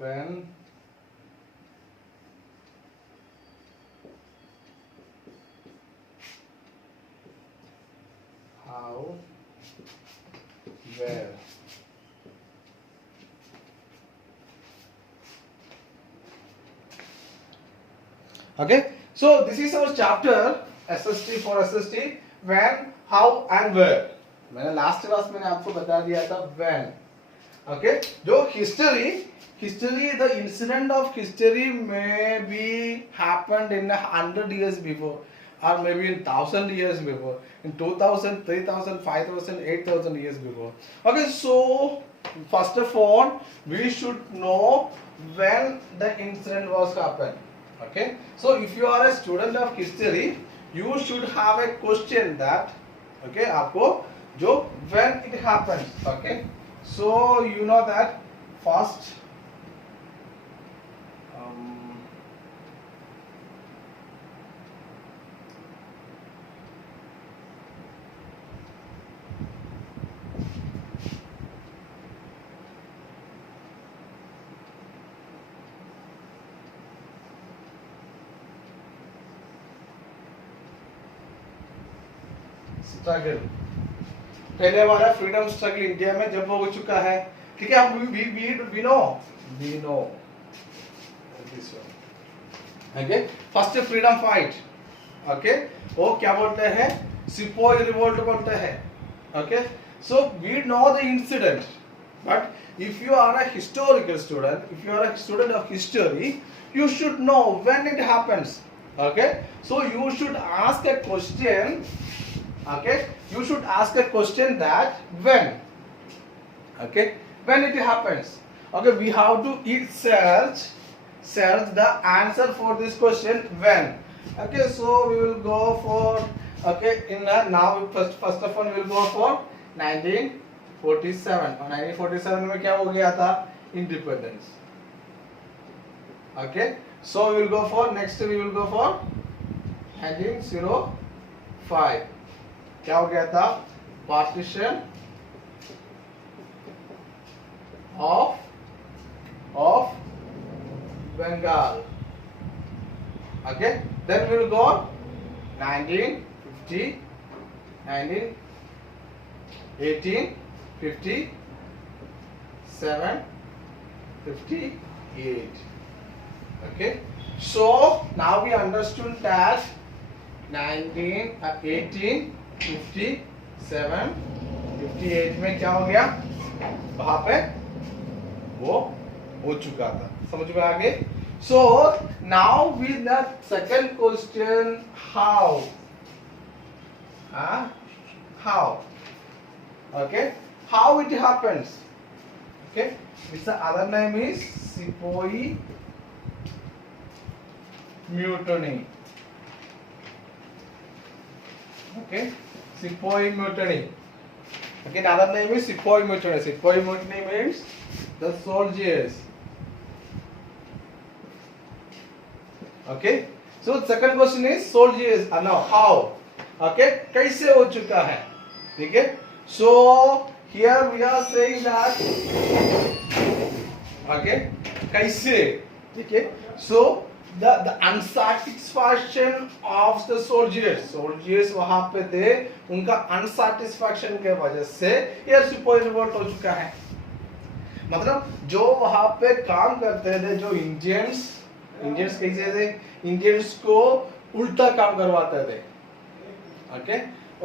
when, how, where. Okay, so this is our chapter SST for SST, when, how and where. मैंने last class में आपको बता दिया था when. Okay, जो history, the incident of history may be happened in 100 years before, or maybe in 1000 years before, in 2000, 3000, 5000, 8000 years before. Okay, so first of all, we should know when the incident was happened. Okay, so if you are a student of history, you should have a question that, okay, आपको जो when it happens. Okay, so you know that first struggle, पहले हमारा freedom struggle India में जब हो चुका है, ठीक है, हम we know this one. Okay, first freedom fight. Okay, वो क्या बोलते हैं, सिपोही रिवोल्ट बोलते हैं. Okay, so we know the incident, but if you are a historical student, if you are a student of history, you should know when it happens. Okay, so you should ask a question. Okay, you should ask a question that when. Okay, when it happens. Okay, we have to search the answer for this question when. Okay, so we will go for, okay, now first of all we will go for 1947. और 1947 में क्या हो गया था, independence. Okay, so we will go for next, we will go for heading 05. क्या हो गया था, partition of Bengal. Okay, then we will go 1950, 1857, 58. Okay, so now we understood that 1857, 58 में क्या हो गया, वहां पे वो हो चुका था. समझ में आ गए. So now with the second question, how. Okay, how it happens. Okay, its other name is Sepoy mutiny. Okay, Sepoy mutiny. Okay, another name is Sepoy mutiny. Sepoy mutiny means the soldiers. Okay, so second question is soldiers. Now how? Okay, कैसे हो चुका है, ठीक है. So here we are saying that, okay, कैसे, ठीक है. So the unsatisfaction of the soldiers वहां पे थे, उनका unsatisfaction के वजह से ये सिपोही रिवोल्ट हो चुका है. मतलब जो वहां पे काम करते थे, जो इंडियंस कैसे थे, इंडियंस को उल्टा काम करवाते थे. ओके,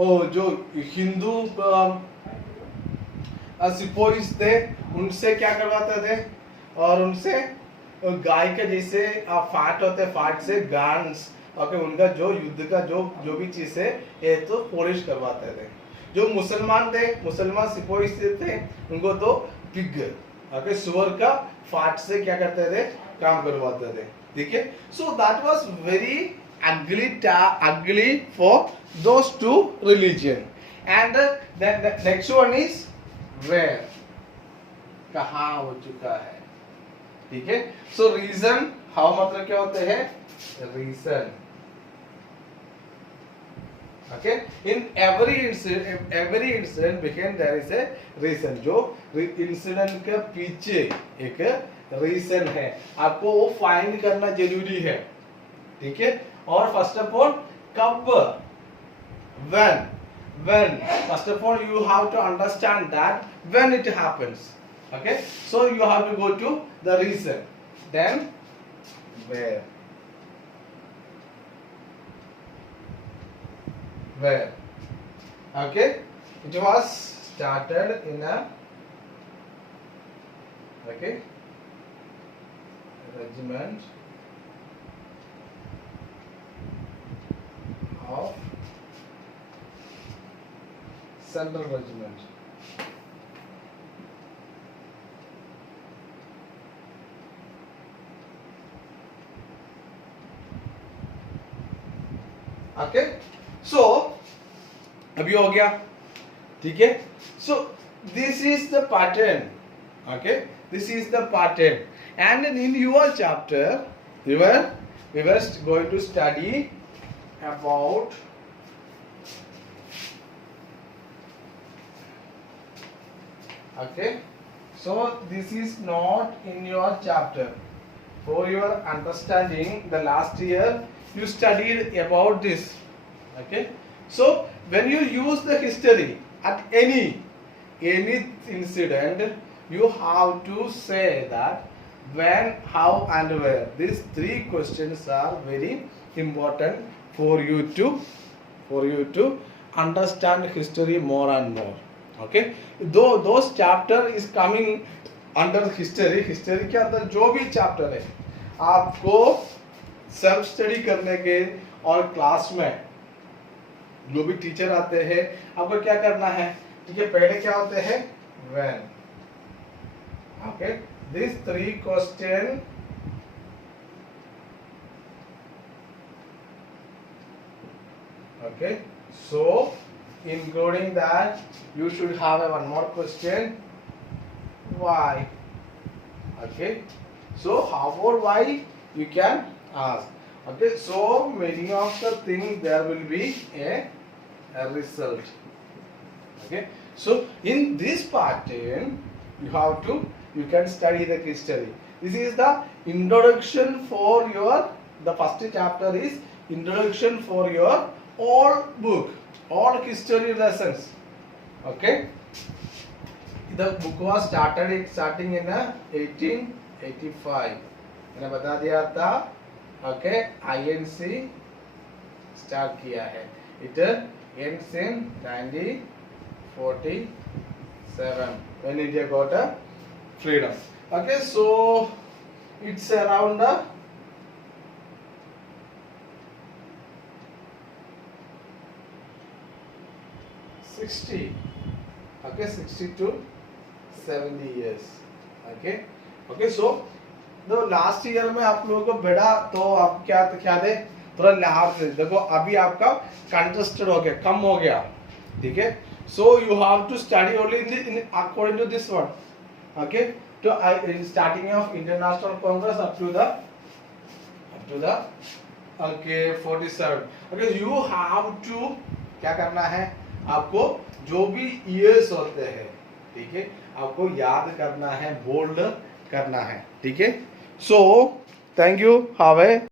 और जो हिंदू सिपोहीस थे, उनसे क्या करवाते थे, और उनसे गाय के जैसे फाट होते, फाट से गन्स, ओके, उनका जो युद्ध का जो भी चीज है, ये तो पॉलिश करवाते थे. जो मुसलमान थे, मुसलमान सिपोही थे, उनको तो पिग, ओके, सुअर का फाट से क्या करते थे, काम करवाते थे. ठीक है. So that was very ugly for those two religion. And then the next one is where, कहाँ हो चुका है, ठीक है. सो रीजन, हाउ मतलब क्या होते हैं, reason. Okay, in every incident behind there is a reason. जो इंसिडेंट के पीछे एक रीजन है, आपको वो फाइंड करना जरूरी है, ठीक है। और फर्स्ट ऑफ ऑल कब, when first of all you have to understand that when it happens, okay, so you have to go to the reason, then where, okay, it was started in a, okay, regiment of Central Regiment. Okay, so अभी हो गया, ठीक है। So this is the pattern, okay, this is the pattern, and in your chapter we were going to study about okay, so this is not in your chapter. For your understanding, the last year you studied about this, okay. So when you use the history at any incident, you have to say that when, how and where. These three questions are very important for you to understand history more and more, okay. Though those chapter is coming under history के अंदर जो भी chapter है आपको self study करने के, और class में जो भी टीचर आते हैं आपको क्या करना है, ठीक है। पहले क्या होते हैं, when, okay, these three question okay, so including that you should have one more question, why, okay. So how or why you can ask, okay. So many of the things there will be a result, okay. So in this pattern you can study the history. This is the introduction for your, the first chapter is introduction for your all book, all history lessons, okay. The book was starting in 1885, मैंने बता दिया था, okay. INC start किया है, it ends in 1947 when India got a freedom, okay. So it's around 60, okay, 60 to 70 years, okay, okay. So तो last year में आप लोगों को बेड़ा तो आप क्या दे, थोड़ा लिहाज से देखो, अभी आपका कंटेस्टेड हो गया, कम हो गया, ठीक है। So you have to study only in according to this one, okay. तो starting of international congress up to the okay 47, okay. You have to क्या करना है, आपको जो भी ईयर्स होते हैं, ठीक है, आपको याद करना है, बोल्ड करना है, ठीक है। So thank you, how A